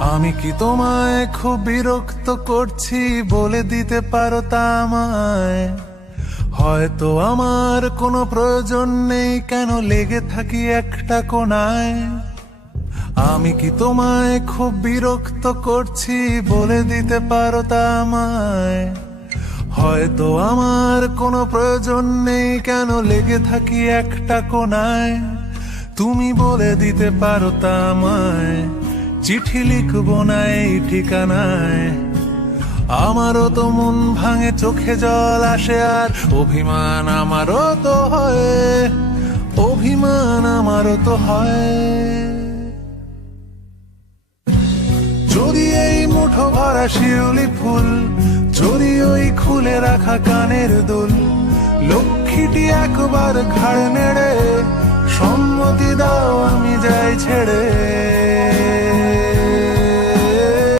আমি কি তোমায় খুব বিরক্ত করছি বলে দিতে পারো তা আমায়? হয়তো আমার কোনো প্রয়োজন নেই, কেন লেগে থাকি একটা কোণায়। আমি কি তোমায় খুব বিরক্ত করছি বলে দিতে পারো তা আমায়? হয়তো আমার কোনো প্রয়োজন নেই, কেন লেগে থাকি একটা কোণায়। তুমি বলে দিতে পারো তা আমায়, চিঠি লিখবো না এই ঠিকানায়। আমারও তো মন ভাঙে, চোখে জল আসে, আর অভিমান আমারও তো হয়, অভিমান আমারও তো হয়। যদি এই মুঠো ভরা শিউলি ফুল, যদি ওই খুলে রাখা কানের দুল, লক্ষ্মীটি একবার ঘাড় নেড়ে সম্মতি দাও আমি যাই ছেড়ে।